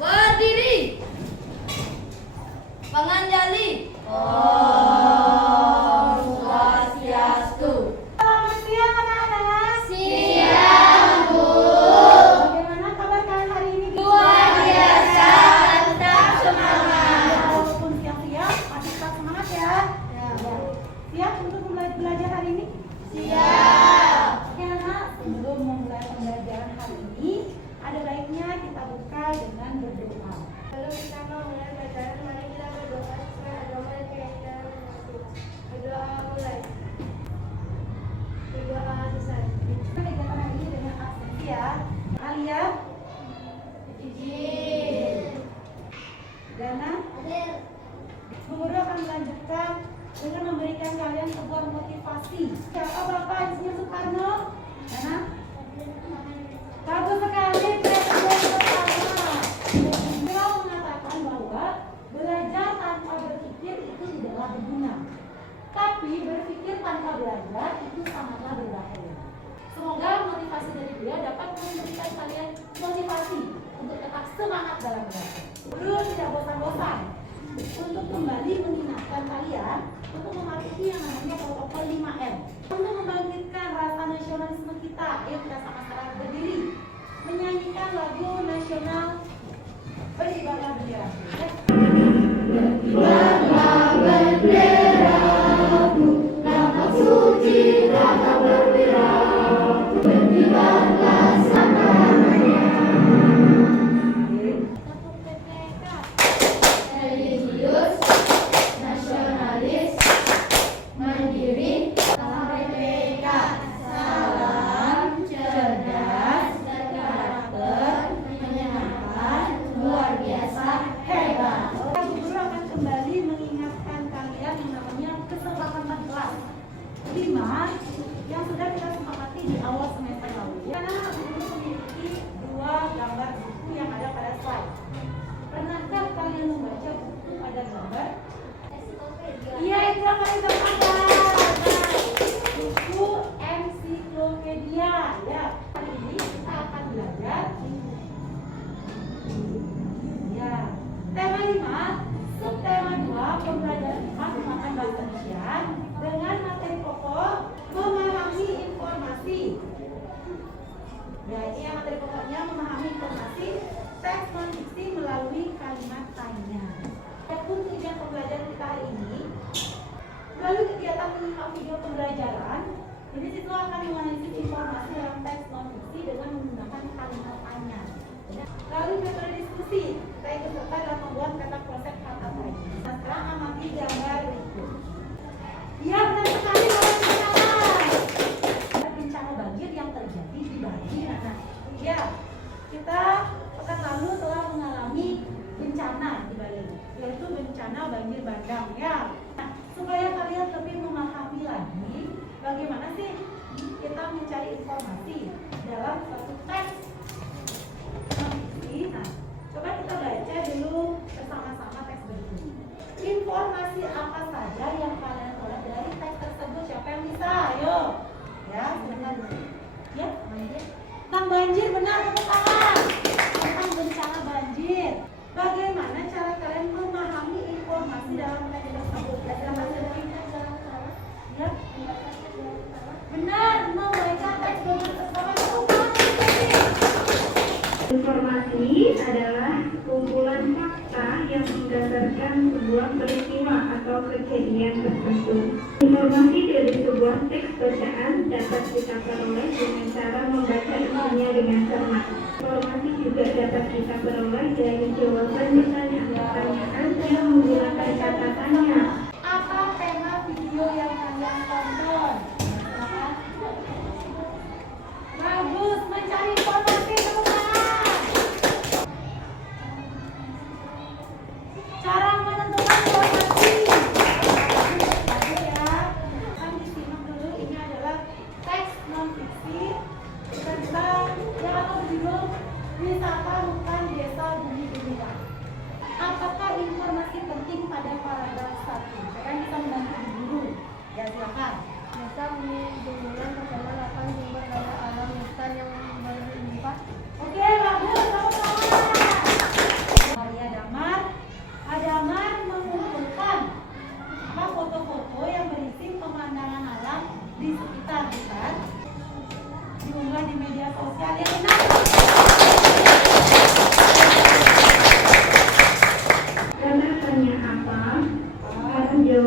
Berdiri. Menganjali. Swastiastu. Selamat siang anak-anak. Siang, Bu. Bagaimana kabar kalian hari ini? Luar biasa, tetap semangat. Walaupun siang-siang, masih tetap semangat ya. Siap untuk belajar hari ini? Siap. Oke anak, sebelum memulai pembelajaran hari ini, ada baiknya kita buka dengan berdoa. Sebelum kita memulai pelajaran, mari kita berdoa sesuai agama dan keyakinan masing-masing. Berdoa mulai. Berdoa selesai. Kegiatan hari ini dengan absensi ya. Alia, Izin. Dana, Hadir. Bu Guru akan melanjutkan dengan memberikan kalian sebuah motivasi. Siapa Bapak Insinyur Soekarno? Dana? Bagus sekali Presiden pertama. Beliau mengatakan bahwa belajar tanpa berpikir itu tidaklah berguna. Tapi berpikir tanpa belajar itu sangatlah berbahaya. Semoga motivasi dari beliau dapat memberikan kalian motivasi untuk tetap semangat dalam belajar. Guru tidak bosan-bosan untuk kembali mengingatkan kalian untuk mematuhi yang namanya protokol 5M untuk membangkitkan rasa nasionalisme kita. Ayo kita sama-sama berdiri menyanyikan lagu nasional Berkibarlah Bendera. Berkibarlah benderamu, nama suci raka berwiramu. Berkibarlah semangatnya. Untuk PPK. Religius, nasionalis, mandiri, salam PPK. Salam cerdas, berkarakter, menyenangkan, luar biasa, hebat. Bu Guru akan kembali mengingatkan kalian yang namanya kesepakatan kelas 5 yang sudah kita sepakati di awal semester lalu. Karena Bu Guru memiliki 2 gambar buku yang ada pada slide. Pernahkah kalian membaca buku pada gambar? Iya, itu yang paling terpandang. Buku ensiklopedia. Ya, hari ini kita akan belajar. Ya, tema 5, subtema 2, pembelajaran 5 menggunakan bahasa Indonesia dengan materi pokok memahami informasi. Ya, ini yang materi pokoknya memahami informasi teks non-diksi melalui kalimat tanya. Adapun tujuan pembelajaran kita hari ini melalui kegiatan menyimak video pembelajaran, jadi siswa akan menganalisis informasi dalam teks non-diksi dengan menggunakan kalimat tanya. Lalu metode diskusi, kita ikut serta dalam membuat peta konsep kata tanya. Nah, sekarang amati gambar berikut. Ya, benar sekali Bapak bencana. Ada bencana banjir yang terjadi di Bali. Nah, ya, kita pekan lalu telah mengalami bencana di Bali, yaitu bencana banjir bandang. Ya, nah, supaya kalian lebih memahami lagi bagaimana sih kita mencari informasi dalam suatu teks. Nah, coba kita baca dulu bersama-sama teks berikut. Informasi apa saja yang kalian peroleh dari teks tersebut? Siapa yang bisa? Ayo. Ya, benar. Ya, banjir. Tentang banjir, benar, tepuk tangan. Tentang bencana banjir. Bagaimana cara kalian memahami informasi dalam teks tersebut? Silakan ya. Benar, membaca teks bersama-sama. Tepuk tangan. Informasi adalah kumpulan fakta yang mendasarkan sebuah peristiwa atau kejadian tertentu. Informasi dari sebuah teks bacaan dapat kita peroleh dengan cara membaca isinya dengan cermat. Informasi juga dapat kita peroleh dari jawaban pertanyaan-pertanyaan yang menggunakan kata tanya. Apa tema video yang kalian tonton? Bagus, mencari informasi, tepuk tangan. Cara menentukan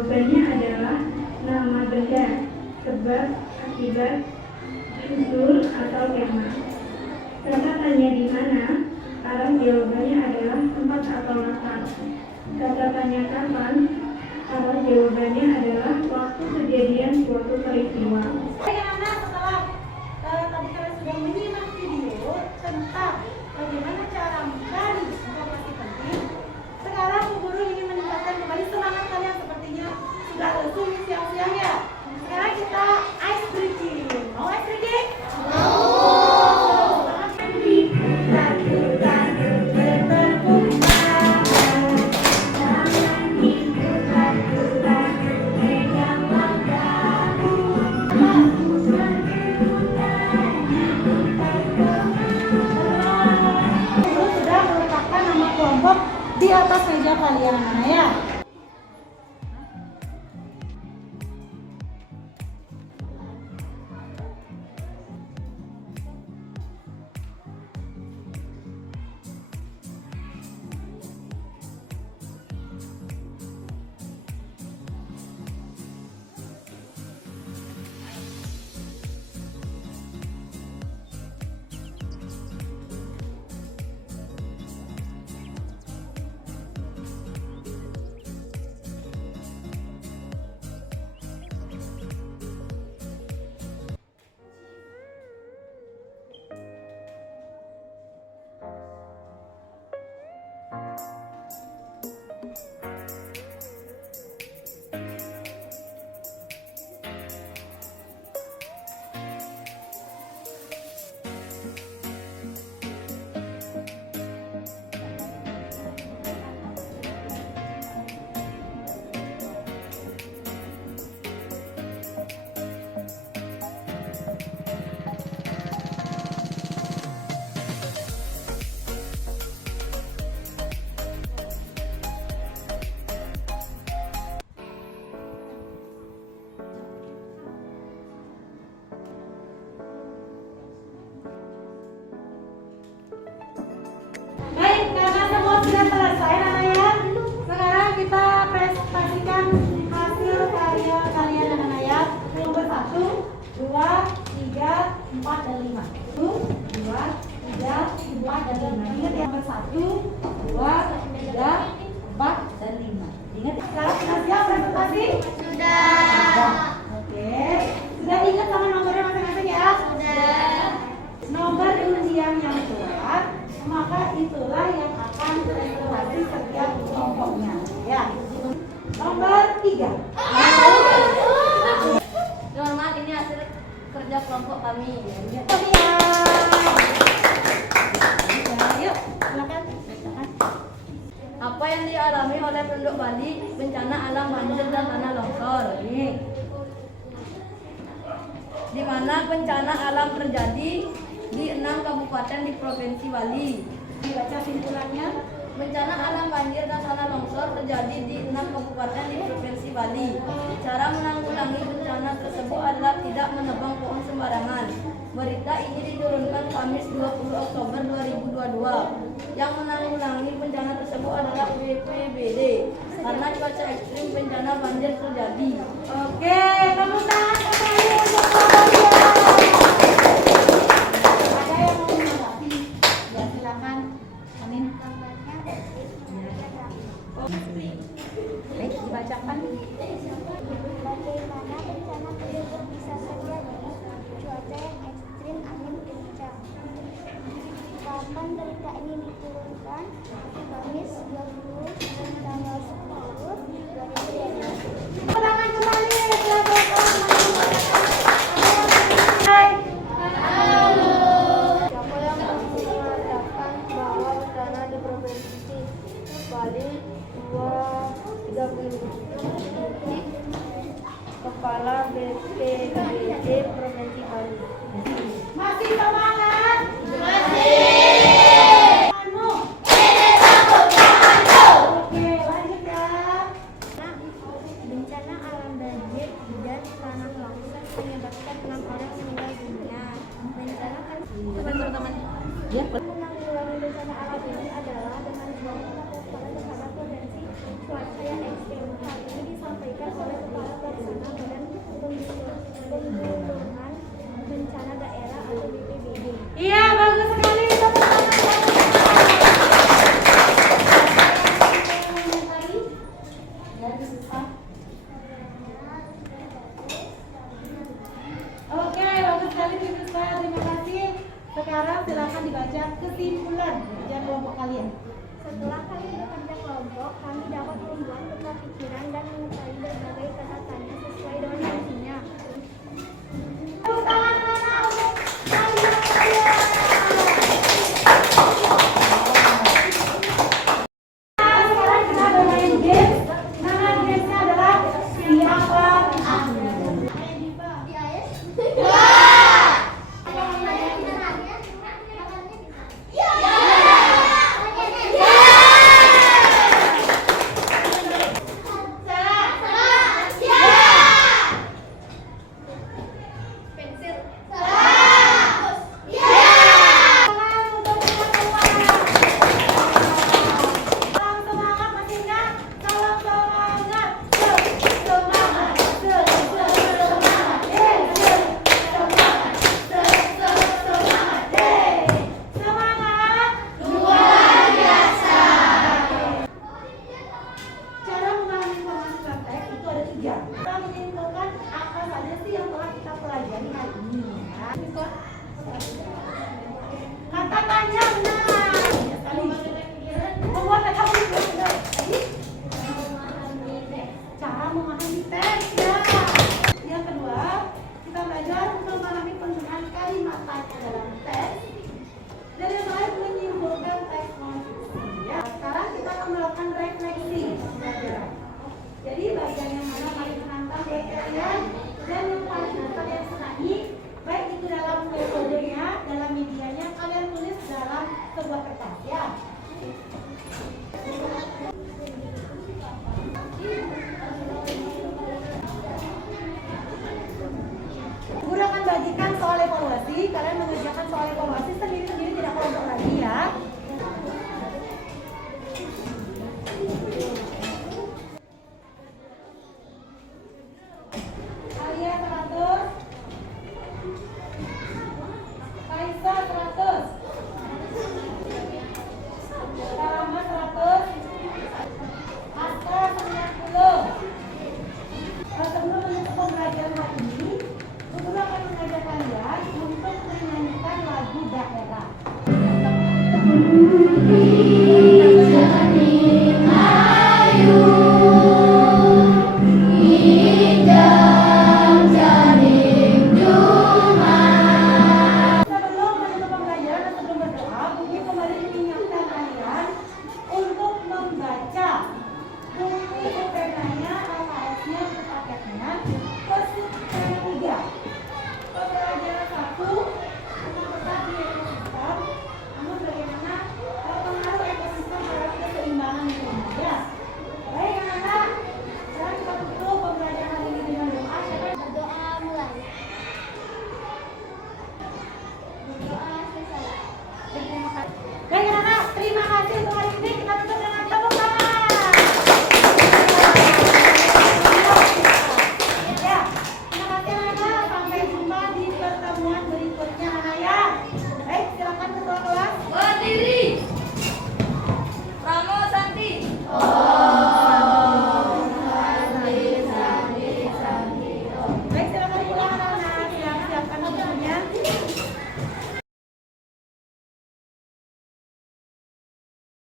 jawabannya adalah nama benda, sebab, akibat, unsur, atau tema. Kata tanya di mana, arah jawabannya adalah tempat atau latar. Kata tanya kapan, arah jawabannya adalah waktu kejadian suatu peristiwa. Anak-anak, setelah tadi kalian sudah menyimak video tentang bagaimana cara mencari informasi penting, sekarang Bu Guru ingin meningkatkan kembali semangat kalian, sepertinya sudah lesu siang-siang ya. Sekarang kita ice breaking. Mau ice breaking? Sudah meletakkan nama kelompok di atas meja kalian, anak-anak ya. Baik, karena semua sudah selesai anak-anak, sekarang kita presentasikan hasil karya kalian anak-anak. Nomor 1, 2, 3, 4, dan 5. 1, 2, 3, 4, dan 5. Ingat ya, nomor 1, 2, 3, 4, dan 5. Ingat ya. Sekarang sudah siap presentasi? Sudah. Oke. Sudah ingat sama nomornya masing-masing ya? Sudah. Nomor undian yang kuat, maka itulah yang akan presentasi setiap kelompoknya ya. Nomor 3. Teman-teman, ini hasil kerja kelompok kami. Ya, yuk, silakan. Apa yang dialami oleh penduduk Bali, bencana alam banjir dan tanah longsor. Ini. Di mana bencana alam terjadi di 6 kabupaten di Provinsi Bali. Dibaca simpulannya. Bencana alam banjir dan tanah longsor terjadi di 6 kabupaten di Provinsi Bali. Cara menanggulangi bencana tersebut adalah tidak menebang pohon sembarangan. Berita ini diturunkan Kamis 20 Oktober 2022. Yang menanggulangi bencana tersebut adalah BPBD. Karena cuaca ekstrim bencana banjir terjadi. Oke, tepuk tangan kembali untuk kelompoknya. Ada yang mau menanggapi? Ya, silakan. Amin. Baik, dibacakan. Bagaimana bencana tersebut bisa terjadi? Cuaca yang ekstrim, angin kencang. Kapan berita ini diturunkan? Kamis 20 tanggal 10 2022. Tangan kembali. Hai. Siapa yang mengatakan bahwa bencana di provinsi Bali 37 titik? Kepala BPBD